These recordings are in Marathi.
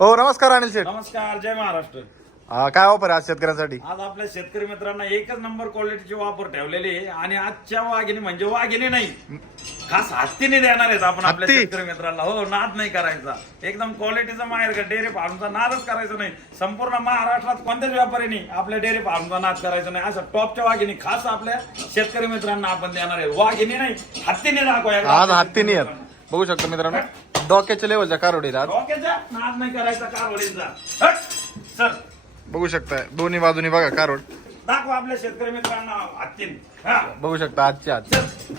हो नमस्कार अनिल शेठ. नमस्कार, जय महाराष्ट्र. काय ऑफर आहे आज शेतकऱ्यांसाठी? आज आपल्या शेतकरी मित्रांना एकच नंबर क्वालिटीची वापर ठेवलेली आहे आणि आजच्या वाघिणी म्हणजे वाघिणी नाही, खास हत्तीने देणार आहेत आपण आपल्या हत्ती? शेतकरी मित्रांना. हो, नाद नाही करायचा, एकदम क्वालिटीचा माहेर का डेअरी फार्मचा नादच करायचा नाही. संपूर्ण महाराष्ट्रात कोणत्याच व्यापाऱ्यांनी आपल्या डेअरी फार्मचा नाद करायचा नाही. असं टॉपच्या वाघिणी खास आपल्या शेतकरी मित्रांना आपण देणार आहे. वाघिणी नाही, हत्तीने दाखवा एकदा आज आपल्या हत्तीने शेतकरी आहेत. मित्रांना. बघू शकतो मित्रांनो डोक्याच्या लेवलच्या कारवडीला आज डोक्याचा नाद नाही करायचा कारवडीचा. सर बघू शकता दोन्ही बाजूनी बघा कारवड. दाखवा आपल्या शेतकरी मित्रांना हत्तीने. हा बघू शकता आजची आज चल.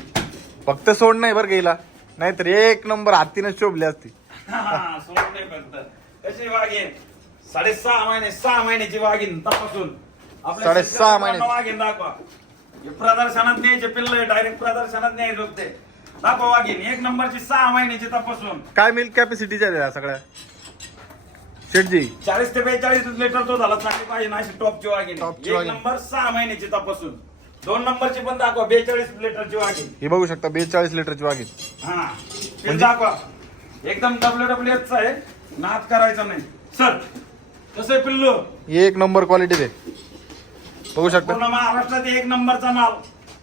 फक्त सोड नाही बरं गेला, नाहीतर एक नंबर हत्तीने शोभली असती. हा, सोड नाही फक्त. कशी वाघीण 6.5 महिन्याची वाघीण तपासून आपल्या 6.5 शेतकऱ्यांना महिन्याची. वाघीण दाखवा. हे प्रदर्शनात न्यायचे पिल्ल डायरेक्ट प्रदर्शनात न्यायचे होते. दाखवा वाघीण एक नंबरची 6 महिन्याची तपासून. काय मिल्क कॅपॅसिटीच्या द्या सगळ्या शेठजी? 40 ते 42 लिटर तो झाला चांगली पाहिजे ना, अशी टॉपची वाघीण. टॉपची एक वाघीण. नंबर 6 महिन्याची तपासून. 2 नंबरची पण दाखवा 42 लिटरची वाघीण. ही बघू शकता 42 लिटरची वाघीण. हा पिल्ल दाखवा. एकदम WWF चा आहे, नाद करायचा नाही. सर कसं आहे पिल्लू? एक नंबर क्वालिटी दे. बघू शकता पूर्ण महाराष्ट्रात एक नंबरचा माल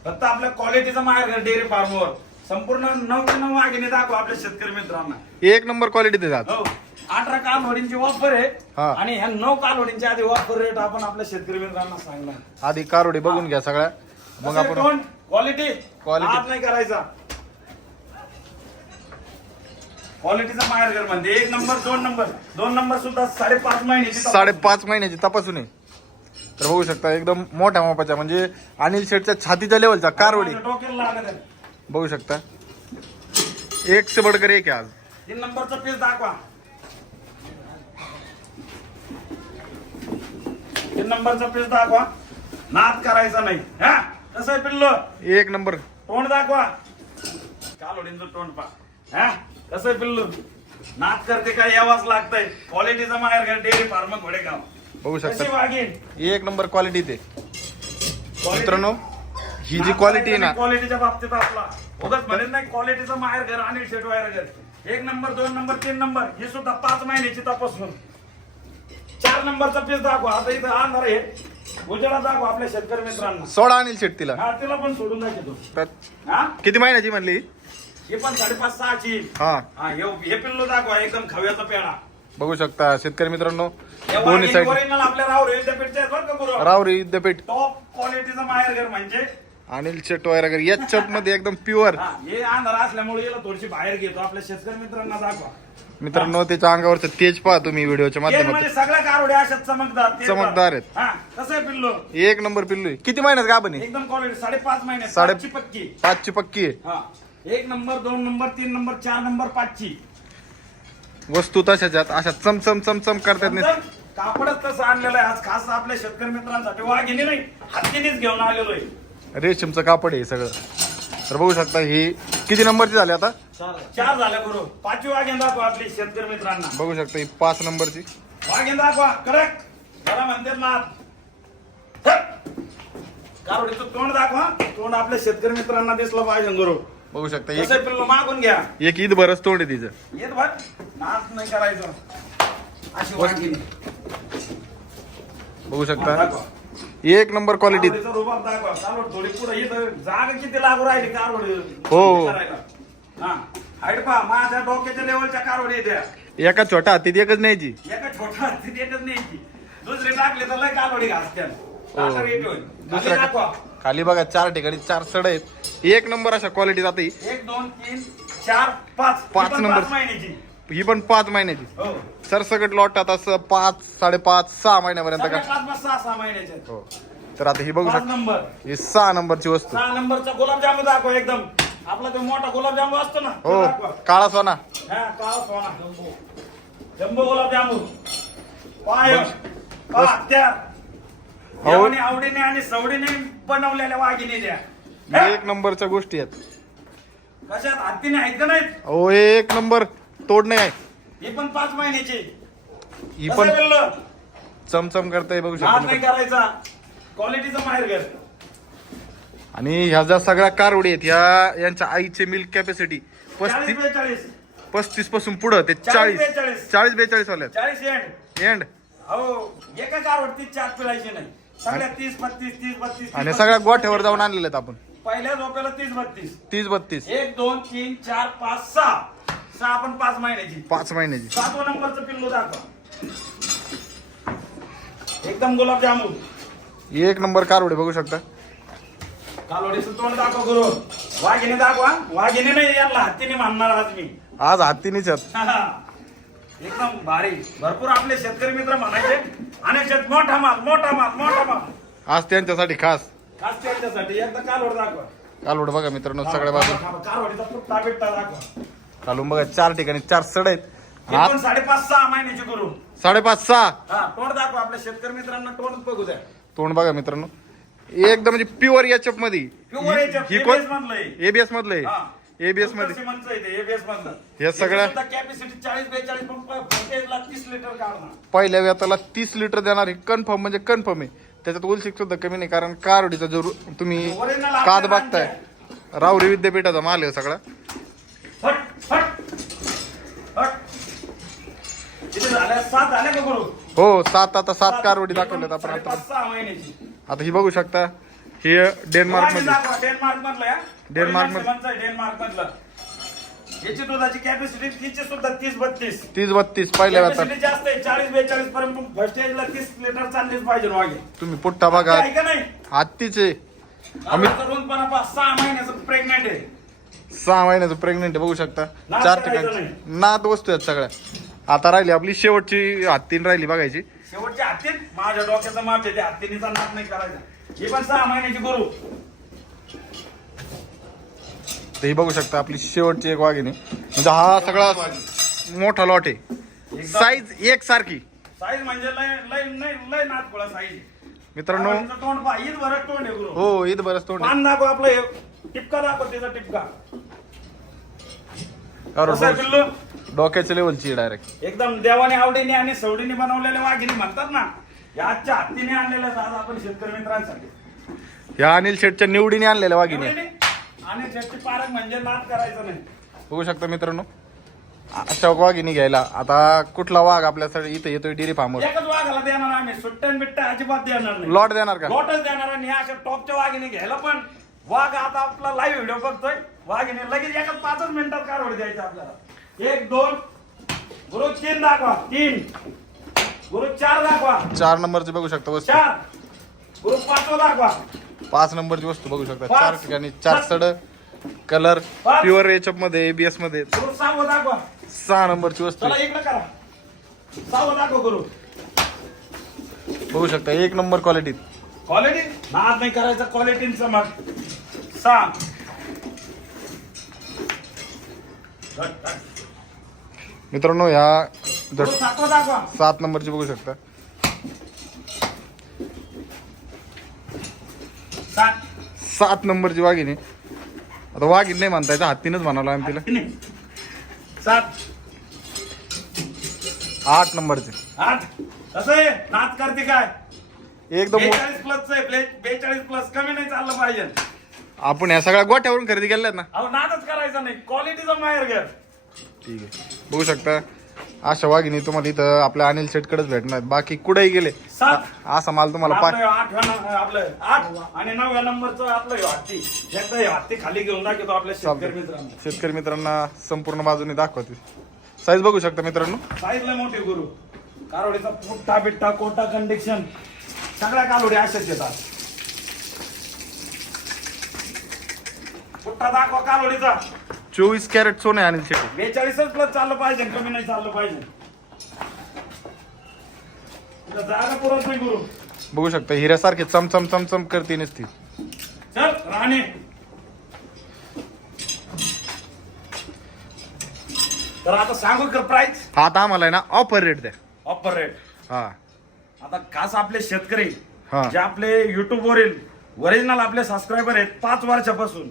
फक्त आपल्या क्वालिटीचा माहेर डेअरी फार्मवर. संपूर्ण 9 ते 9 वाघिणी दाखवा आपल्या शेतकरी मित्रांना. एक नंबर क्वालिटी दे आज. हो, 18 कालवडींची ऑफर आहे हा. आणि ह्या 9 कालवडींच्या आधी ऑफर रेट आपण आपल्या शेतकरी मित्रांना सांगणार. आधी कारवडी बघून घ्या सगळ्या, मग आपण क्वालिटी Quality. हात नाही करायचा. क्वालिटीचा माहेर घर म्हणजे 1 नंबर 2 नंबर सुद्धा 5.5 महिन्याची 5.5 महिन्याची तपासून आहे. तर बघू शकता एकदम मोठ्या मापाच्या म्हणजे अनिल शेठच्या छातीच्या लेवलच्या कारवडी डोक्याला लागत आहे. बघू शकता. एक से बडकर एक आहे आज. 3 नंबरचा पीस दाखवा. 3 नंबरचा पीस दाखवा. नाद करायचा नाही. हा कसं आहे पिल्लो? एक नंबर. तोंड दाखवा. कालोडींचं तोंड पा. हा कसं आहे पिल्लू? नाद करते काय यावाच लागतंय. क्वालिटीचा माहेर घर डेअरी फार्म घोडेगाव. बघू कशी शकता वागेल? एक नंबर क्वालिटी ते मित्रांनो. ही जी क्वालिटी आहे ना, क्वालिटीच्या बाबतीत आपला उगाच म्हणत नाही क्वालिटीचं माहेर घर आणि शेट वायर घर. 1 नंबर 2 नंबर 3 नंबर ही सुद्धा 5 महिन्याची तपासून. 4 नंबरचा पीस दाखवा. आता इथं आणणार आहे गुजरात दाखवा आपल्या शेतकरी मित्रांना. सोळा अनिल शेठ तिला. हा तिला पण सोडून दाखवतो. तर हा किती महिन्याची म्हणली? हे पण 5.5-6ची. हा हा हे पिल्लू दाखवा एकदम खव्याचा पेढा. बघू शकता शेतकरी मित्रांनो या दोन्ही वाघिणी साईड ओरिजिनल आपल्या राहुरी विद्यापीठचे आहेत बरं का गुरु. रावरी विद्यापीठ टॉप क्वालिटीचं माहेर घर म्हणजे अनिल शेठ वगैरे या चप मध्ये एकदम प्युअर. हा हे अंधार असल्यामुळे याला थोडीशी बाहेर घेतो. आपल्या शेतकरी मित्रांना दाखवा. मित्रांनो त्याच्या अंगावरचं तेज पहा तुम्ही व्हिडिओच्या म्हणजे माध्यमातून. सगळ्या कारवड्या अशा चमकदार तेज चमकदार आहेत. हा कसं आहे पिल्लू? एक नंबर पिल्लू आहे. किती महिन्यात का बने? एकदम क्वालिटी 5.5 महिने साडे- 5ची पक्की. 5ची पक्की आहे. हा 1 नंबर 2 नंबर 3 नंबर 4 नंबर 5ची. वस्तू तशाच्यात अशा चमचम चमचम करतात नाही. कापडच तसं आणलेलं आहे आज खास आपल्या शेतकरी मित्रांसाठी. वाघिणी नाही हत्तीनेच घेऊन आलेलो आहे. रेशीमचं कापड आहे सगळं. तर बघू शकता ही किती नंबरची झाली आता? 4 झाल्या गुरु. 5वी वाघिण दाखवा आपली शेतकरी मित्रांना. बघू शकता ही 5 नंबरची. वाघिण दाखवा कडक. त्याला म्हणतात ना कारवडीचं तोंड दाखवा. तोंड आपल्या शेतकरी मित्रांना दिसलं पाहिजे गुरु. बघू शकता कसं आहे पिल्लू? मागून घ्या. एक ईद भरच तोंड आहे तिचं. येत भर नाच नाही करायचं. अशी वाघिणी बघू शकता दाखवा. एक नंबर क्वालिटी. कारवडीचा रुबाब दाखवा. कारवड थोडी पुढे इथं जागा किती लागू राहिली कारवडी हो. करायला. हा हाईट पहा माझ्या डोक्याच्या लेवलच्या कारवडी येत्या. एका छोट्या हातीत एकच न्यायची. एका छोट्या हत्तीत एकच नाही ती. दुसरी टाकली तर लय कालवडी घासत्या. टाका रेट होईल. दुसऱ्या खाली दाखवा. खाली बघा 4 ठिकाणी 4 सड आहेत. एक नंबर अशा क्वालिटी जाते. 1 2 3 4 5 पाच नंबर. 5 महिन्याची. ही पण 5 महिन्याची. हो सरसकट लॉट असं 5 5.5 6 महिन्यापर्यंत सगळ्या का. 5-6 महिन्याचे. हो. तर आता ही बघू 5 शकता नंबर. ही 6 नंबरची वस्तू. 6 नंबरचा गुलाबजामुन दाखवा एकदम. आपला तो मोठा गुलाबजामुन असतो ना तो हो दाखवा. काळा सोना. हा काळा सोना जम्बो गुलाबजामुन पाय हत्या देवाने आवडीने आणि सवडीने बनवलेल्या वाघिणी द्या. एक नंबरच्या गोष्टी आहेत. कशात हत्तीने आहेत का नाहीत? हो एक नंबर तोड नाही आहे. ही पण 5 महिन्याची. ही कसं पण बोललं? चमचम करताय बघू नाद नाही शकता. करायचा. क्वालिटीचं माहेर घर. आणि ह्या ज्या सगळ्या कारवडी आहेत ह्या यांच्या आईचे मिल्क कॅपॅसिटी 40 35 42 35 पासून पुढं ते 40, 40 40 42 वाले 40 एंड. एंड. हो एका कारवड 30 च्या आत पिळायची नाही. सगळ्या 30 35 30 32 आणि सगळ्या गोठ्यावर जाऊन आणलेले आहेत आपण. पहिल्या झोपेला 30 32. 30 32 1 2 3 4 5 6 6 पण 5 महिन्याची. 5 महिन्याची. 7व्या नंबरचं पिल्लू दाखवा. एकदम गुलाबजामुन. एक नंबर कारवडे बघू शकता. कालोडीचं तोंड दाखवा गुरु. वाघिणी दाखवा. वाघिणी नाही यांना हत्तीने मानणार आज मी. आज हत्तीनीच आहेत. एकदम भारी. भरपूर आपले शेतकरी मित्र म्हणायचे आणि मोठा माल मोठा माल मोठा माल. आज त्यांच्यासाठी खास खास त्यांच्यासाठी एकदा कालवड दाखवा. कालवड बघा मित्रांनो सगळ्या बाजू. कारवडीचा पुट्टा बिट्टा दाखवा. कालून बघा 4 ठिकाणी 4 सड आहेत. एकूण 5.5-6 महिन्याची गुरु. 5.5 6. हा तोंड दाखवा. आपल्या शेतकरी मित्रांना तोंड बघू द्या. तोंड बघा मित्रांनो एकदम म्हणजे प्युअर एचएफ मध्ये. Pure HF, ही ABS मधलंय. एबीएस मधले. हा. एबीएस मध्ये सिमेंटचं आहे ते, ABS मधलं. हे सगळं- कॅपॅसिटी 40-42 पंप फुटेजला 30 लिटर काढणार. पहिल्या व्याताला 30 लिटर देणार हे कन्फर्म म्हणजे कन्फर्म आहे. त्याच्यात उलशिक सुद्धा कमी नाही कारण कारवडीचा जो तुम्ही Original काद आपल्या बघताय राहुरी विद्यापीठाचा माल आहे सगळा. हट हट हट. किती झाल्या? 7 झाल्या का गुरु? हो 7 आता 7 कारवडी दाखवल्यात आपण आता. 5.5-6 महिन्याची. आता ही बघू शकता हे डेन्मार्क मध्ये. डेन्मार्क मधलं या. डेन्मार्क मधलं. डेन्मार्क मधलं. याची दुधाची कॅपॅसिटी तिची सुद्धा 30-32. 30-32 पहिल्या व्यातात. कॅपॅसिटी जास्त आहे 40-42 पर्यंत. फर्स्ट एजला 30 लिटर चाललीच पाहिजे वागे. तुम्ही पुट्टा बघा आहे का नाही? हत्तीचे. तरुणपणा 6 महिन्याचं प्रेग्नेंट आहे. 6 महिन्याचं प्रेग्नेंट बघू शकता. नाद 4 करायचं ठिकाणी नाद वस्तू आहेत सगळ्या. आता राहिली आपली शेवटची हत्तीन राहिली बघायची. शेवटच्या हत्तीत माझ्या डोक्याचं माप आहे. त्या हत्तीचा नाद नाही करायचा. ही पण 6 महिन्याची गुरु. तर ही बघू शकता आपली शेवटची एक वाघिणी. म्हणजे हा सगळा मोठा लॉट आहे. साईज एक सारखी. साईज म्हणजे लय लय लय लय नादखुळा साईज. मित्रांनो तोंड पहा. ईद भरत तोंड आहे गुरु. हो ईद बरंच तोंड आहे. पान दाखव आपलं हे. टिपका दाखव त्याचा टिपका. कसं आहे पिल्लू? डोक्याच्या लेवलची डायरेक्ट. एकदम देवाने आवडीने आणि सवडीने बनवलेल्या वाघिणी म्हणतात ना. या आजच्या हत्तीने आणलेल्या आज आपण शेतकरी मित्रांसाठी. या अनिल शेठच्या निवडीने आणलेल्या वाघिणी आहे. आणि शेतची पारख म्हणजे नाद करायचं नाही. बघू शकता मित्रांनो अशा वाघिणी घ्यायला. आता कुठला वाघ आपल्यासाठी इथं येतोय डेअरी फार्मवर. एकच वाघाला देणार आम्ही. सुट्ट्यान बिट्ट्या अजिबात देणार नाही. लॉट देणार का? लॉटच देणार. आणि ह्या अशा टॉपच्या वाघिणी घ्यायला पण वाघ आता आपला लाईव्ह व्हिडिओ बघतोय. वाघिणी लगेच एकाच 5 मिनिटात कारवड द्यायचं आपल्याला. 1 2 गुरु 3 दाखवा. 3 गुरु 4 दाखवा. 4 नंबरची बघू शकता वस्तू. 4 गुरु 5 दाखवा. 5 नंबरची वस्तू बघू शकता. 4 पाच. ठिकाणी 4 सड कलर पाच. प्युअर एचएफ मध्ये एबीएस मध्ये. गुरु 6 दाखवा. 6 नंबरची वस्तू चला इकडे करा. 6 दाखवा गुरु. बघू शकता 1 नंबर क्वालिटीत. क्वालिटी नाद नाही करायचं. क्वालिटीचं मग 6 मित्रांनो ह्या गुरु 7 दाखवा. 7 नंबरची बघू शकता. 7 नंबरची वाघिणी. आता वाघिणी नाही म्हणता येतं हत्तीनच म्हणालो आम्ही तिला. 7 8 नंबरची 8 कसं आहे? नाद करते काय? एकदम 42 प्लस आहे. 42 प्लस कमी नाही चाललं पाहिजे. आपण ह्या सगळ्या गोठ्यावरून खरेदी केल्या ना. अहो नादच करायचा नाही. क्वालिटीचा माहेर घर. ठीक आहे बघू शकता अशा वाघिणी तुम्हाला इथं आपल्या अनिल शेटकडेच भेटणार. बाकी कुठेही गेले 7 असा माल तुम्हाला आपलं 8 आणि 9व्या नंबरचं आपलं हे हत्ती. एकदा हे हत्ती खाली घेऊन दाखवतो आपल्या शेतकरी मित्रांना. शेतकरी मित्रांना संपूर्ण बाजूने दाखवते. साईज बघू शकता मित्रांनो. साईज लय मोठी गुरु. कारोडीचा पुट्टा बिट्टा कोटा कंडिक्शन सगळ्या कालोडी अशाच येतात. पुट्टा दाखवा कालोडीचा. 24 कॅरेट सोनं आहे अनिल शेट. 42 प्लस चाललं पाहिजे. कमी नाही चाललं पाहिजे. तुला जागा पुरत नाही गुरु. बघू शकता हिऱ्यासारखे चमचम चमचम करते नसती. चल राणे. तर आता सांगू का प्राइस? आता आम्हाला आहे ना ऑफर रेट द्या. Offer rate. हा आता खास आपले शेतकरी हा. जे आपले युट्यूब वरील ओरिजिनल आपले सबस्क्रायबर आहेत 5 वर्षापासून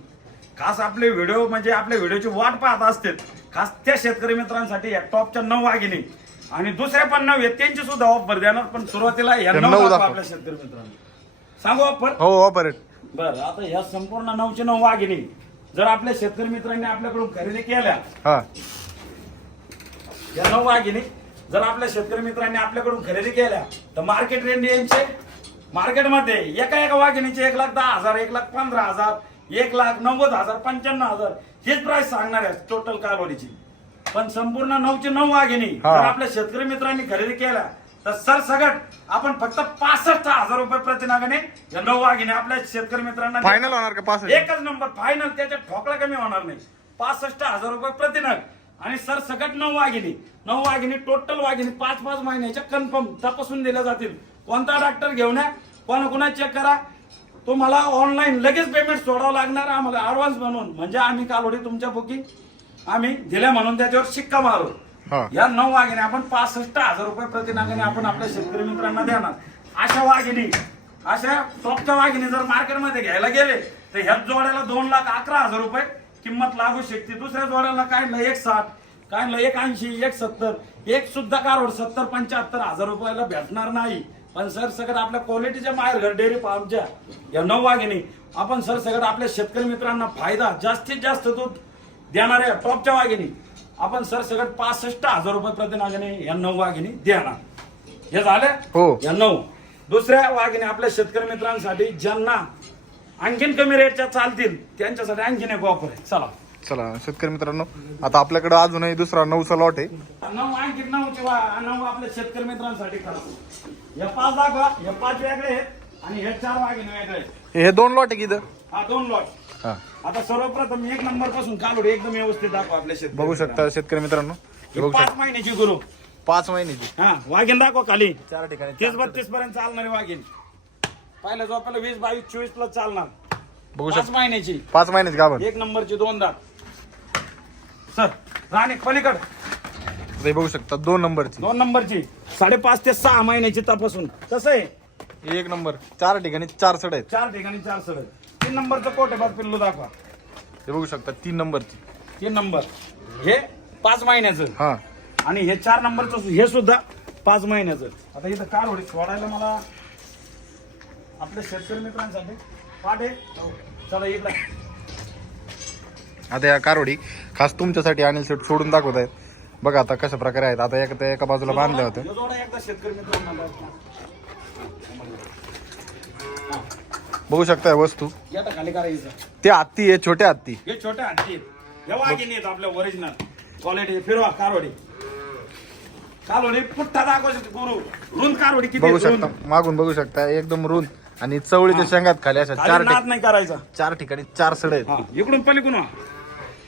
खास आपले व्हिडिओ म्हणजे आपल्या व्हिडिओची वाट पाहत असतात. खास त्या शेतकरी मित्रांसाठी या टॉपच्या 9 वाघिणी आणि दुसऱ्या पण 9 आहेत त्यांची सुद्धा ऑफर देणार. पण सुरुवातीला या 9 दाखवा आपल्या शेतकरी मित्रांना. सांगू ऑफर? हो ऑफर रेट. बरं आता ह्या संपूर्ण 9ची 9 वाघिणी जर आपल्या शेतकरी मित्रांनी आपल्याकडून खरेदी केल्या हा या 9 वाघिणी जर आपल्या शेतकरी मित्रांनी आपल्याकडून खरेदी केल्या तर मार्केट रेंज यांचे मार्केटमध्ये एका वाघिणीचे 1,10,000, 1,15,000, 1,90,000, 95,000 हेच प्राइस सांगणार आहे टोटल कालवडीची. पण संपूर्ण 9ची 9 वाघिणी जर आपल्या शेतकरी मित्रांनी खरेदी केल्या तर सरसगट आपण फक्त 65,000 रुपये प्रतिनागाने या 9 वाघिणी आपल्या शेतकरी मित्रांना फायनल होणार का 65? एकच नंबर फायनल, त्याच्यात ठोकळा कमी होणार नाही. 65,000 रुपये प्रतिनग आणि सरसगट 9 वाघिणी. 9 वाघिणी टोटल वाघिणी 5-5 महिन्याच्या कन्फर्म तपासून दिल्या जातील. कोणता डॉक्टर घेऊन या, कोणा चेक करा. तुम्हाला ऑनलाईन लगेच पेमेंट सोडावं लागणार आम्हाला ऍडव्हान्स म्हणून. म्हणजे आम्ही कालवडी तुमच्या बुकिंग आम्ही दिल्या म्हणून त्याच्यावर शिक्का मारू. या 9 वाघिणी आपण 65,000 रुपये प्रतिनागाने आपण आपल्या शेतकरी मित्रांना देणार. अशा वाघिणी, अशा टॉपच्या वाघिणी जर मार्केटमध्ये घ्यायला गेले तर ह्या जोड्याला 2,11,000 रुपये किंमत लागू शकते. दुसऱ्या जोड्याला काय 1,60,000, काय 1,80,000, 1,70,000, एक सुद्धा कारवड 70-75,000 रुपयाला भेटणार नाही. पण सरसकट आपल्या क्वालिटीच्या माहेरघर डेअरी फार्मच्या या 9 वाघिणी आपण सरसकट आपल्या शेतकरी मित्रांना फायदा जास्तीत जास्त दूध देणाऱ्या टॉपच्या वाघिणी आपण सरसकट 65,000 रुपये प्रतिनागाने या 9 वाघिणी देणार. हे झाले हो. या 9 दुसऱ्या वाघिणी आपल्या शेतकरी मित्रांसाठी ज्यांना आणखीन कमी रेटच्या चालतील त्यांच्यासाठी आणखीन एक ऑफर आहे. चला शेतकरी मित्रांनो, आता आपल्याकडे अजूनही दुसरा 9चा लॉट आहे. 9 आणखी 9 आपल्या शेतकरी मित्रांसाठी करा. या 5 दाखवा, या 5 वेगळे आहेत आणि हे 4 वाघिणी वेगळे आहेत. हे 2 लॉट आहे की इथं? हा 2 लॉट. आता सर्वप्रथम 1 नंबर पासून कालवडी एकदम व्यवस्थित दाखवा आपल्या शेतकरी. बघू शकता शेतकरी मित्रांनो, 5 महिन्याची गुरु, 5 महिन्याची. हा वाघीण दाखवा खाली 4 ठिकाणी 30-32 पर्यंत चालणारी वाघीण. पहिल्या झोपाला 20, 22, 24 प्लस चालणार. बघू 5 शकता महिन्याची 5 महिन्याची गाभण. 1 नंबरची 2 दात. सर राणी पलीकड हे बघू शकता 2 नंबरची. 2 नंबरची 5.5 ते 6 महिन्याची तपासून. कसं आहे 1 नंबर 4 ठिकाणी 4 सड आहेत. 4 ठिकाणी 4 सड. 3 नंबरचं कोटेबाज पिल्लू दाखवा. हे बघू शकता 3 नंबरची. 3 नंबर हे 5 महिन्याचं. हा आणि हे 4 नंबरचं हे सुद्धा 5 महिन्याचं. आता इथं कालवडी सोडायला मला आपल्या शेतकरी मित्रांसाठी पाठ आहे. चला इकडे आता या कारवडी खास तुमच्यासाठी अनिल शेट सोडून दाखवत आहेत. बघा आता कशा प्रकारे आहेत. आता एका बाजूला बांधले होते. एकदा शेतकरी मित्रांना बघू शकता या वस्तू. या खाली करायचं. ते हत्ती आहे, छोटे हत्ती. हे छोट्या हत्ती आहेत. या वाघिणी आहेत आपल्या ओरिजिनल क्वालिटी. फिरवा कालवडी. कालवडी पुठ्ठा दाखवायची गुरु. रुंद कालवडी किती बघू आहे? शकता मागून बघू शकता एकदम रुंद आणि चवळीच्या शेंगात खाली अशा खाली नाद नाही करायचा. 4 ठिकाणी 4 सड आहेत. हा, इकडून पलीकडून व्हा.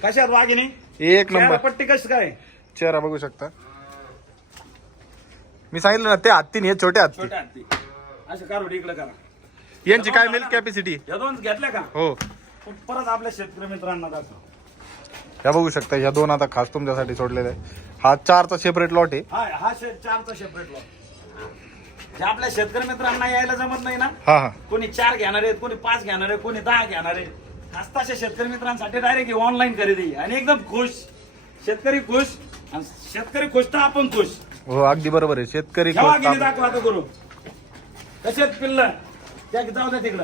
कशात वाघिणी 1 नंबर. पट्टी कशी काय चेहरा बघू शकता. मी सांगितलं ना ते हत्ती हे छोटे हत्ती. छोट्या हत्ती. अशा कालवडी इकडे करा. यांची काय मिल्क कॅपॅसिटी? या 2 घेतल्या का हो. परत आपल्या शेतकरी मित्रांना दाखव. ह्या बघू शकता ह्या 2 आता खास तुमच्यासाठी सोडलेले आहे. हा 4चा सेपरेट लॉट आहे. हा 4चा सेपरेट लॉट. जे आपल्या शेतकरी मित्रांना यायला जमत नाही ना, हा कोणी 4 घेणार आहेत, कोणी 5 घेणार आहे, कोणी 10 घेणार आहे. खास शेतकरी मित्रांसाठी डायरेक्ट ऑनलाईन खरेदी आणि एकदम खुश. शेतकरी खुश आणि शेतकरी खुश तर आपण खुश. हो अगदी बरोबर आहे. शेतकरी ह्या वाघिणी दाखवा आता करू. कशात पिल्ल त्या जाऊ द्या तिकडं.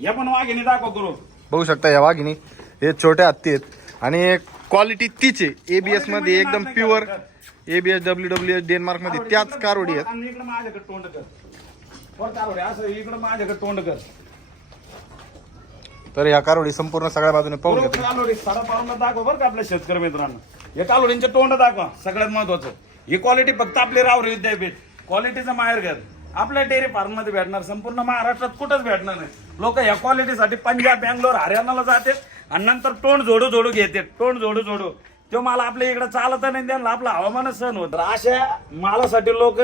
या पण वाघिणी दाखवा करू. बघू शकता या वाघिणी हे छोटे हत्ती आहेत आणि क्वालिटी तीच आहे. एबीएस मध्ये एकदम प्युअर एबीएस WWS डेन्मार्क मध्ये त्याच कारवडी आहेत. आणि इकडे माझ्याकडे तोंड कर. कारवडी असं इकडे माझ्याकडे तोंड कर. तर या कारवडी संपूर्ण सगळ्या बाजूने पाहू शकतो. कालवडी साडा पाऊंड दाखवा बरं का आपल्या शेतकरी मित्रांना. या कालवडींचे तोंड दाखवा. सगळ्यात महत्वाचं ही क्वालिटी फक्त आपली रावरी विद्यापीठ क्वालिटीचं माहेरघर आपल्या डेअरी फार्म मध्ये भेटणार. संपूर्ण महाराष्ट्रात कुठंच भेटणार नाही. लोक या क्वालिटीसाठी पंजाब, बँगलोर, हरियाणाला जातात आणि नंतर तोंड जोडू घेतात. तोंड जोडू तो मला आपल्या इकडे चालत नाही. त्यांना आपला हवामान सहन होत. अशा मालासाठी लोक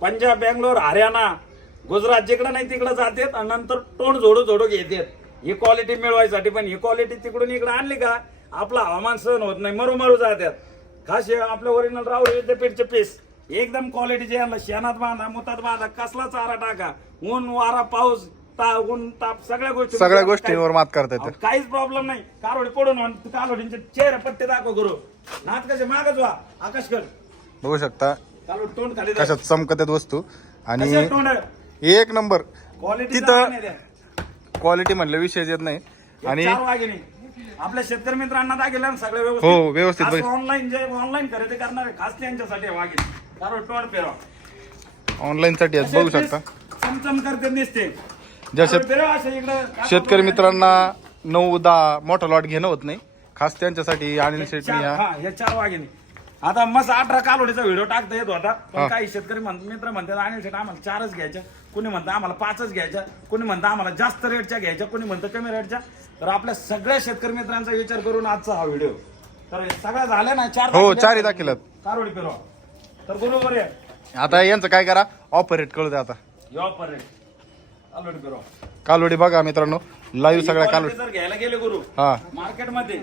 पंजाब, बँगलोर, हरियाणा, गुजरात जिकडे नाही तिकडे जातात आणि नंतर तोंड जोडू घेतात ही क्वालिटी मिळवायसाठी. पण ही क्वालिटी तिकडून इकडे आणली का आपला हवामान सहन होत नाही. मरू जातात. खास आपल्या ओरिजिनल रावरी विद्यापीठचे पीस एकदम क्वालिटीचे. यांना शेणात बांधा, मुतात बांधा, कसला चारा टाका, ऊन वारा पाऊस ऊन ताप सगळ्या गोष्टींवर मात करता येते. काहीच प्रॉब्लेम नाही. कालवडी पडून कालवडींचे चेहरे पट्टे दाखव करू. नात कसे मागच व्हा. आकाशकर बघू शकता कालवड तोंड खाली कशात चमकत आहेत वस्तू आणि तोंड 1 नंबर. क्वालिटी तिथं क्वालिटी म्हणलं विषय येत नाही. आणि आपल्या शेतकरी मित्रांना दाखवलं सगळं हो, व्यवस्थित बघ. ऑनलाईन जे ऑनलाईन खरेदी करणार आहे खास त्यांच्यासाठी आहे वाघीण. कारण टोळ पेरा ऑनलाईन साठी आहेत, बघू शकता. चमचम करते दिसते. ज्या शेत- पेरा असे इकडं शेतकरी मित्रांना 9-10 मोठा लॉट घेणं होत नाही, खास त्यांच्यासाठी अनिल शेट्टी हे 4 वाघिणी. आता मस्त 18 कालोडीचा व्हिडिओ टाकता येत होता, पण काही शेतकरी मित्र म्हणतात अनिल शेट आम्हाला 4च घ्यायच्या, कोणी म्हणतं आम्हाला 5च घ्यायच्या, कोणी म्हणतं आम्हाला जास्त रेटच्या घ्यायच्या, कोणी म्हणतं कमी रेटच्या. तर आपल्या सगळ्या शेतकरी मित्रांचा विचार करून आजचा हा व्हिडिओ. तर सगळ्या झाल्या ना 4 हो, 4 दाखवल्यात. कारोडी पेरवा तर बरोबर आहे. आता यांचं काय करा, ऑपरेट कळू द्या. आता ऑफर रेट कालोडी पेरवा कालोडी बघा मित्रांनो, लाईव्ह सगळ्या कालोडी. जर घ्यायला गेले गुरु हा, मार्केटमध्ये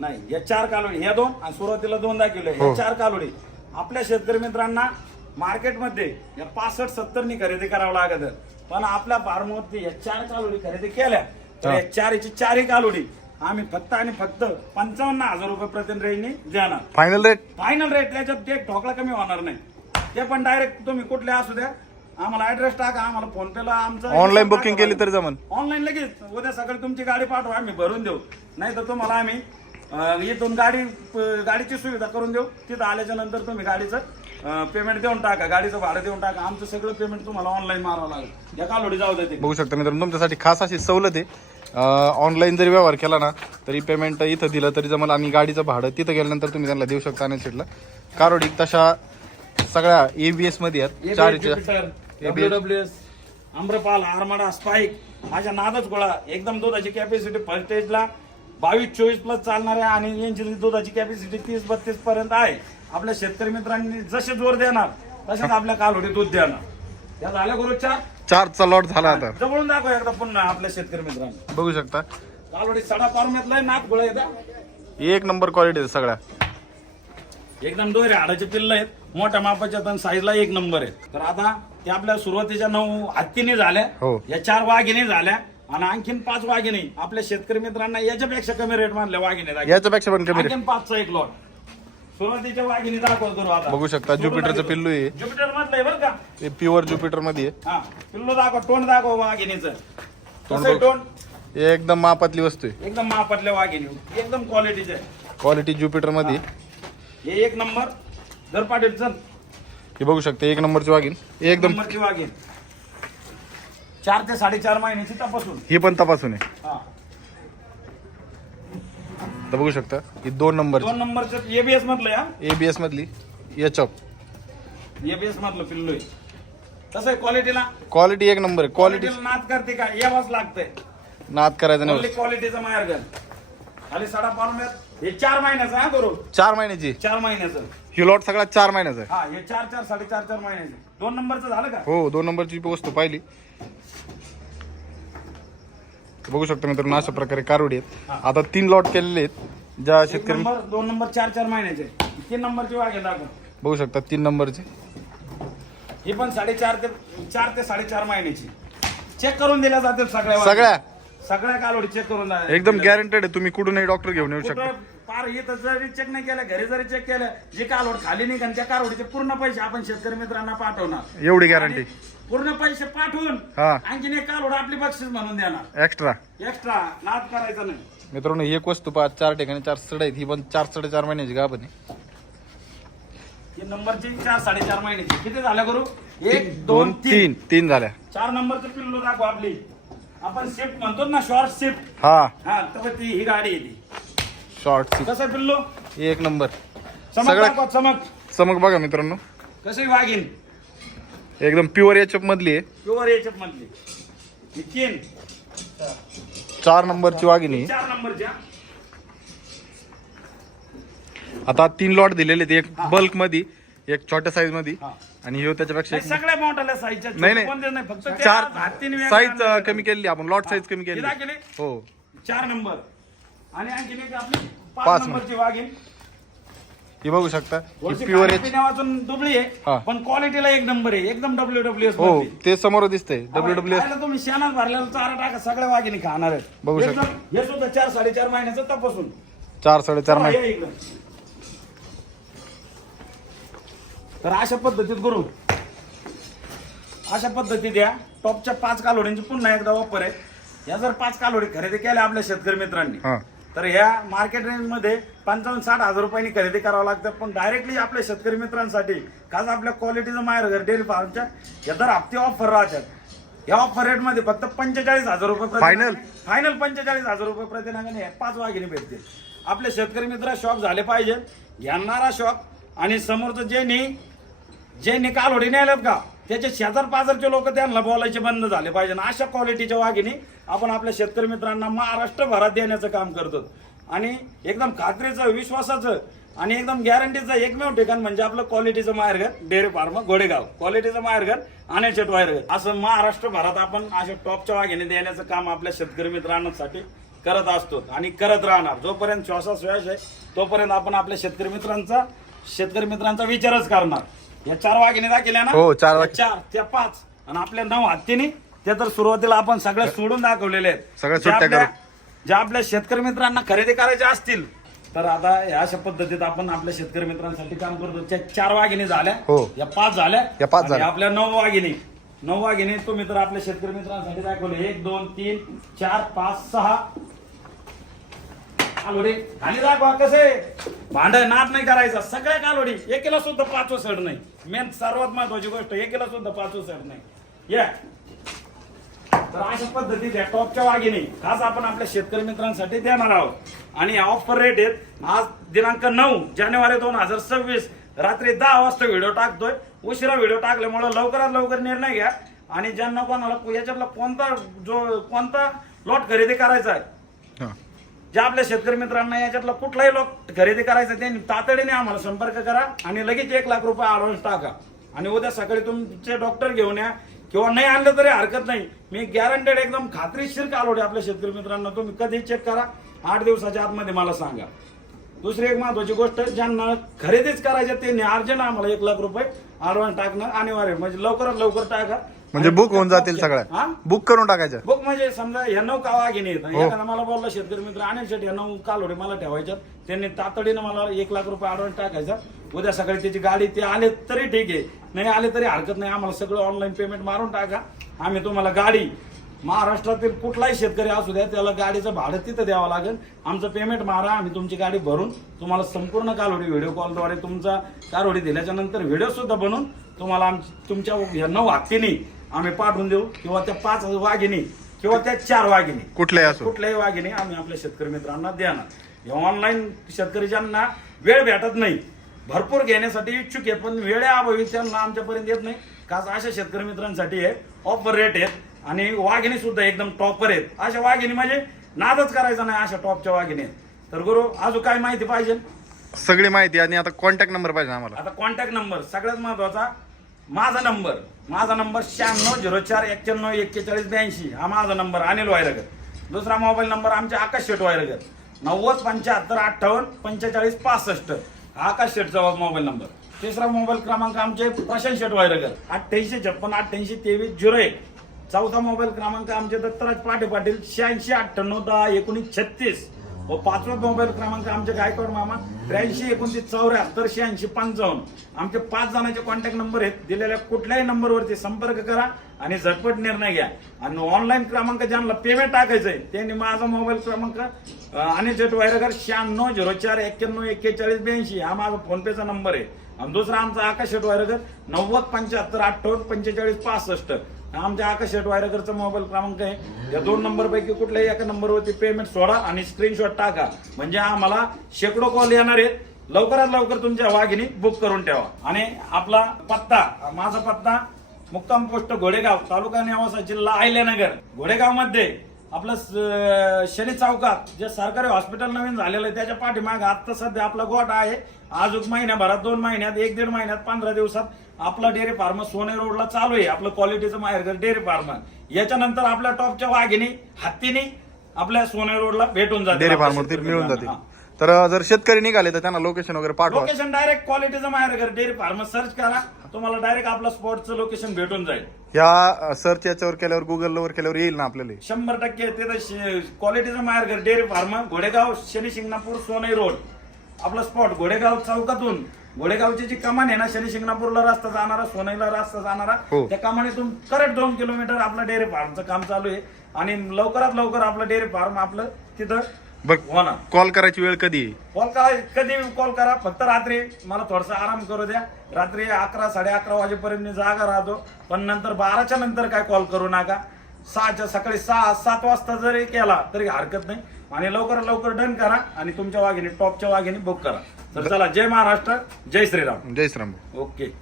नाही, या 4 कालोडी, ह्या 2 आणि सुरुवातीला 2 दाखवले, हो. या 4 कालोडी आपल्या शेतकरी मित्रांना मार्केटमध्ये या 65-70 नी खरेदी करावं लागत. पण आपल्या फार्मवरती या 4 कालोडी खरेदी केल्या तर या 4ची कालोडी आम्ही फक्त आणि फक्त 55,000 रुपये प्रति रेंजने देणार. Final rate. फायनल रेट त्याच्यात एक ठोकळा कमी होणार नाही. ते पण डायरेक्ट तुम्ही कुठले असू द्या, आम्हाला ऍड्रेस टाका, आम्हाला फोन पेला आमचा ऑनलाईन बुकिंग केली तरी जमन. ऑनलाईन लगेच उद्या सकाळी तुमची गाडी पाठवा, आम्ही भरून देऊ. नाही तर तुम्हाला आम्ही इथून गाडीची सुविधा करून देऊ. तिथं आल्याच्या नंतर तुम्ही गाडीचं पेमेंट देऊन टाका, गाडीचं भाडं देऊन टाका. आमचं सगळं पेमेंट तुम्हाला ऑनलाईन मारावं लागेल. या कालोडी जाऊ देते. बघू शकता मित्रांनो, तुमच्यासाठी खास अशी सवलत आहे. ऑनलाईन जरी व्यवहार केला ना तरी पेमेंट इथं दिलं तरी जमल, आणि गाडीचं भाडं तिथं गेल्यानंतर तुम्ही त्यांना देऊ शकता. अनिल शेटला कारोडी तशा सगळ्या ABS मध्ये आहेत. 4 ABS, आम्रपाल, आर्माडा, स्पाईक माझ्या नादच गोळा. एकदम दुधाची कॅपॅसिटी फर्स्ट स्टेजला 22-24 चालणार आहे, आणि यांची दुधाची कॅपॅसिटी 30-32 पर्यंत आहे. आपल्या शेतकरी मित्रांनी जसे जोर देणार तसेच आपल्या कालोडी दूध देणार. या झाल्या गुरु 4चा लॉट झाला. आता जवळून दाखव एकदा पुन्हा आपल्या शेतकरी मित्रांना. बघू शकता, कालोडी सडा पारम्यातला नाथ गोळा येतात. एक नंबर क्वालिटी सगळ्या. एकदम दोरे हाडाचे पिल्ल आहेत, मोठ्या मापाच्या तर साईजला 1 नंबर आहे. तर आता ते आपल्या सुरुवातीच्या 9 हत्तीने झाल्या, हो. या 4 वाघिणी झाल्या, आणि आणखीन 5 वाघिणी आपल्या शेतकरी मित्रांना याच्यापेक्षा कमी रेट मानल्या वाघिणी. याच्यापेक्षा पण कमी रेट. आणखीन 5चा एक लॉट सुरुवातीच्या वाघिणी दाखवतो. आता बघू शकता, ज्युपिटरचं पिल्लू आहे. ज्युपिटर मधलं आहे बरं का. ते प्युअर ज्युपिटर मध्ये आहे. हा, पिल्लू दाखव, तोंड दाखव वाघिणीचं. कसं आहे तोंड? एकदम मापातली वस्तू आहे. एकदम मापातल्या वाघिणी, एकदम क्वालिटीचे. क्वालिटी ज्युपिटर मध्ये हे 1 नंबर. जर पाटील चल, हे बघू शकता, 1 नंबरची वाघीण. एकदम नंबरची वाघीण 4 ते 4.5 महिन्याची तपासून. ही पण तपासून आहे. हा, तर बघू शकता, ही 2 नंबर 2 नंबरचं ABS मधलं. या ABS मधली HF. ABS मधलं पिल्लू आहे. कसं आहे क्वालिटीला? क्वालिटी 1 नंबर आहे. क्वालिटी नाद करते का यावाच लागतंय. नाद करायचं नाही. क्वालिटीचं मार्गन खाली सडा पारम्यात. हे 4 महिन्याचं हा करू. 4 महिन्याची 4 महिन्याचं ही लॉट सगळा 4 महिन्याचा आहे. हा, हे 4-4 4.5 महिन्याचे. 2 नंबरचं झालं का? हो, 2 नंबरची वस्तू पाहिली. बघू शकता मित्रांनो, अशा प्रकारे कारोडी आहेत. आता 3 लॉट केलेले आहेत. ज्या शेतकरी 2 नंबर 4-4 महिन्याचे. 3 नंबरची वाघे दाखव. बघू शकता, 3 नंबरची. ही पण 4 ते 4.5 महिन्याची. चेक करून दिल्या जातील सगळ्या कालोडी चेक करून एकदम गॅरंटेड आहे. तुम्ही कुठूनही डॉक्टर घेऊन येऊ शकता. फार इथं जरी चेक नाही केलं, घरी जरी चेक केलं, जे कालोड खाली निघाल त्या कालोडीचे पूर्ण पैसे आपण शेतकरी मित्रांना पाठवणार. एवढी गॅरंटी. पूर्ण पैसे पाठवून हा, आणखीन एक कालोड आपली बक्षीस म्हणून देणार. एक्स्ट्रा नाद करायचं नाही मित्रांनो. एक वस्तू 4 ठिकाणी 4 सड आहेत. ही पण 4-4.5 महिन्याची गाभण आहे. 3 नंबरची 4-4.5 महिन्याची. किती झाल्या करू? 1 2 2 3 झाल्या. 4 नंबरचं पिल्लू दाखव. आपली आपण शिफ्ट म्हणतो ना, शॉर्ट शिफ्ट. हा, हा, तर ही गाडी येते. शॉर्ट कसं पिल्लू? 1 नंबर. चमक सगळं दाखव, चमक. चमक बघा मित्रांनो, कसं वाघीन एकदम प्युअर HF मधली आहे. प्युअर याच्यात मधली. ही 3 4 नंबरची वाघिणी. 4 नंबरच्या. आता 3 लॉट दिलेले आहेत. एक बल्क मध्ये, एक छोट्या साईज मध्ये, हा. आणि ह्यो त्याच्यापेक्षा नाही, सगळ्या मोठ्या साईजच्या. नाही, फक्त 4 हातीने साईज कमी केली आपण. लॉट साईज कमी केली. केली. हो, 4 नंबर. आणि आणखी एक आपली 5 5 नंबरची वाघीण. ही बघू शकता, ही वरची प्युअर खाण्यापिण्या वाचून दुबळी हा. आहे, पण क्वालिटीला 1 नंबर आहे. एकदम WWS हो, मधली. ते समोर दिसतंय WWS. खायला तुम्ही शेणात भरलेला चारा टाका, सगळ्या वाघिणी खाणार आहेत. बघू शकता. हे सुद्धा 4-4.5 महिन्याचं तपासून. 4-4.5 महिने. हे इकडं. तर अशा पद्धतीत गुरु, अशा पद्धतीत या टॉपच्या 5 कालोडींची पुन्हा एकदा वापर आहे. या जर 5 कालोडी खरेदी केल्या आपल्या शेतकरी मित्रांनी हा तर ह्या मार्केट रेंज मध्ये 55-60 हजार रुपयांनी खरेदी करावं लागतं. पण डायरेक्टली आपल्या शेतकरी मित्रांसाठी खास आपल्या क्वालिटीचं माहेरघर डेअरी फार्मच्या या दर हप्ते ऑफर राहतात. या ऑफर रेट मध्ये फक्त 45,000 रुपये फायनल 45,000 रुपये प्रतिनागाने 5 वाघिणी भेटतील. आपले शेतकरी मित्र शॉप झाले पाहिजे, घेणारा शॉप आणि समोरचं जे कालोडी न्यायलात का त्याचे शेजार पाजारचे लोक त्यांना बोलायचे बंद झाले पाहिजे. अशा क्वालिटीच्या वाघिणी आपण आपल्या शेतकरी मित्रांना महाराष्ट्रभरात देण्याचं काम करतो. आणि एकदम खात्रीचं, विश्वासाचं आणि एकदम गॅरंटीचं एकमेव ठिकाण म्हणजे आपलं क्वालिटीचं माहेरघर डेअरी फार्म घोडेगाव. क्वालिटीचं माहेरघर अनिल शेट वायरघर. असं महाराष्ट्रभरात आपण अशा टॉपच्या वाघिणी देण्याचं काम आपल्या शेतकरी मित्रांसाठी करत असतो आणि करत राहणार. जोपर्यंत श्वासाश्वास आहे तोपर्यंत आपण आपल्या शेतकरी मित्रांचा विचारच करणार. या 4 वाघिणी दाखवल्या ना, हो 4 4 त्या 5 आणि आपल्या 9 हत्तीने ते तर सुरुवातीला आपण सगळ्या सोडून दाखवलेले आहेत. सगळ्या सुट्ट्या करून ज्या आपल्या शेतकरी मित्रांना खरेदी करायच्या असतील तर आता या अशा पद्धतीत आपण आपल्या शेतकरी मित्रांसाठी काम करतो. त्या 4 वाघिणी झाल्या, हो या 5 झाल्या, या 5 आणि झाल्या. आपल्या 9 वाघिणी तुम्ही तर आपल्या शेतकरी मित्रांसाठी दाखवले. 1 2 3 4 5 6 कालोडी खाली दाखवा. कसे भांड नाद नाही करायचा. सगळ्या कालोडी एकेला सुद्धा 5 सड नाही. मेन सर्वात महत्वाची गोष्ट एकेला सुद्धा 5 सड नाही. या तर अशा पद्धतीत या टॉपच्या वाघिणी खास आपण आपल्या शेतकरी मित्रांसाठी देणार आहोत. आणि ऑफर रेट आहेत आज दिनांक 9 जानेवारी 2026 रात्री 10 वाजता व्हिडिओ टाकतोय. उशिरा व्हिडिओ टाकल्यामुळे लवकरात लवकर निर्णय घ्या. आणि ज्यांना कोणाला याच्यातला कोणता लॉट खरेदी करायचा आहे, ज्या आपल्या शेतकरी मित्रांना याच्यातला कुठलाही लॉट खरेदी करायचा त्यांनी तातडीने आम्हाला संपर्क करा आणि लगेच 1 लाख रुपये ऍडव्हान्स टाका. आणि उद्या सकाळी तुमचे डॉक्टर घेऊन या किंवा नाही आणलं तरी हरकत नाही. मी गॅरंटेड एकदम खात्रीशीर कालोडी आपल्या शेतकरी मित्रांना तुम्ही कधी चेक करा. 8 दिवसाच्या आतमध्ये मला सांगा. दुसरी एक महत्वाची गोष्ट, ज्यांना खरेदीच करायचे त्यांनी अर्जंट आम्हाला 1 लाख रुपये ऍडव्हान्स टाकणं अनिवार्य. म्हणजे लवकरात लवकर टाका. म्हणजे बुक होऊन जातील सगळ्या. बुक करून टाकायचं. बुक म्हणजे समजा ह्या 9 वाघिणी एखादा मला बोलला शेतकरी मित्र अनिल शेट ह्या 9 कालोडी मला ठेवायच्यात, त्यांनी तातडीनं मला 1 लाख रुपये ऍडव्हान्स टाकायचा. उद्या सकाळी त्याची गाडी ते आले तरी ठीक आहे, नाही आले तरी हरकत नाही. आम्हाला सगळं ऑनलाईन पेमेंट मारून टाका. आम्ही तुम्हाला गाडी महाराष्ट्रातील कुठलाही शेतकरी असू द्या त्याला गाडीचं भाडं तिथं द्यावं लागेल. आमचं पेमेंट मारा, आम्ही तुमची गाडी भरून तुम्हाला संपूर्ण कालोडी व्हिडिओ कॉलद्वारे तुमचा कालोडी दिल्याच्या नंतर व्हिडिओ सुद्धा बनवून तुम्हाला तुमच्या ह्या 9 हत्तीनी आम्ही पाठवून देऊ. किंवा त्या 5 वाघिणी किंवा त्या 4 वाघिणी कुठल्याही वाघिणी आम्ही आपल्या शेतकरी मित्रांना देणार. ऑनलाईन शेतकरी ज्यांना वेळ भेटत नाही, भरपूर घेण्यासाठी इच्छुक आहे पण वेळेअभावी त्यांना आमच्यापर्यंत येत नाही, खास अशा शेतकरी मित्रांसाठी आहे ऑफर रेट आहेत. आणि वाघिणी सुद्धा एकदम टॉपर आहेत. अशा वाघिणी म्हणजे नादच करायचा नाही. अशा टॉपच्या वाघिणी आहेत. तर गुरु अजून काय माहिती पाहिजे? सगळी माहिती. आणि आता कॉन्टॅक्ट नंबर पाहिजे आम्हाला. आता कॉन्टॅक्ट नंबर सगळ्यात महत्वाचा. माझा नंबर 960904914182 हा माझा नंबर अनिल वायरगर. दुसरा मोबाईल नंबर आमचे आकाश शेट वायरगर 9075584565 आकाश शेटचा मोबाईल नंबर. तिसरा मोबाईल क्रमांक आमचे प्रशांत शेट वायरगर 8856882301. चौथा मोबाईल क्रमांक आमचे दत्तराज पाटील 8698101936. व 5वा मोबाईल क्रमांक आमचे गायकवाड मामा 8329748655. आमचे 5 जणांचे कॉन्टॅक्ट नंबर आहेत. दिलेल्या कुठल्याही नंबरवरती संपर्क करा आणि झटपट निर्णय घ्या. आणि ऑनलाईन क्रमांक ज्यांना पेमेंट टाकायचंय त्यांनी माझा मोबाईल क्रमांक अनिल शेट वायरगर 9604914182 हा माझा फोनपेचा नंबर आहे. आणि दुसरा आमचा आकाश शेट वायरगर 9075584565. आमच्या आकाश शेट वायरगरचा मोबाईल क्रमांक आहे. या 2 नंबर पैकी कुठल्याही एका नंबरवरती पेमेंट सोडा आणि स्क्रीनशॉट टाका. म्हणजे आम्हाला शेकडो कॉल येणार आहेत. लवकरात लवकर तुमच्या वाघिणी बुक करून ठेवा. आणि आपला पत्ता, माझा पत्ता मुक्काम पोस्ट घोडेगाव, तालुका नेवासा, जिल्हा अहिल्यानगर. घोडेगाव मध्ये आपलं शनी चौकात जे सरकारी हॉस्पिटल नवीन झालेलं आहे त्याच्या पाठीमाग आता सध्या आपला गोठा आहे. अजून महिन्याभरात, 2 महिन्यात, 1-1.5 महिन्यात, 15 दिवसात आपला डेअरी फार्म सोने रोडला चालू आहे. आपलं क्वालिटीचं माहेरघर डेअरी फार्म. याच्यानंतर आपल्या टॉपच्या वाघिणी हत्तीनी आपल्या सोने रोडला भेटून जाते, डेअरी फार्म मिळून जाते. तर जर शेतकरी निघाले तर त्यांना लोकेशन वगैरे पाठवा. लोकेशन डायरेक्ट क्वालिटीचं माहेरघर डेअरी फार्म सर्च करा, तुम्हाला डायरेक्ट आपलं स्पॉटचं लोकेशन भेटून जाईल. या सर्च याच्यावर केल्यावर गुगलवर केल्यावर येईल ना आपल्याला? 100% ते क्वालिटीचं माहेरघर डेअरी फार्म घोडेगाव, शनी शिंगणापूर, सोनई रोड. आपला स्पॉट घोडेगाव चौकातून घोडेगावची जी कमान आहे ना, शनी शिंगणापूरला रस्ता जाणारा, सोनईला रस्ता जाणारा, हो. त्या कमानीतून करेक्ट 2 किलोमीटर आपलं डेअरी फार्मचं काम चालू आहे आणि लवकरात लवकर आपलं डेअरी फार्म आपलं तिथं बघ, होणार. कॉल करायची वेळ कधी आहे? कॉल करा, कधी कॉल करा, फक्त रात्री मला थोडासा आराम करू द्या. रात्री 11 साडे 11 वाजेपर्यंत मी जागा राहतो, पण नंतर 12च्या नंतर काय कॉल करू नका. सकाळी 6-7 वाजता जरी केला तरी हरकत नाही आणि लवकरात लवकर डन करा आणि तुमच्या वाघिणी टॉपच्या वाघिणी बुक करा. तर चला, जय महाराष्ट्र, जय श्रीराम. जय श्रीराम. ओके.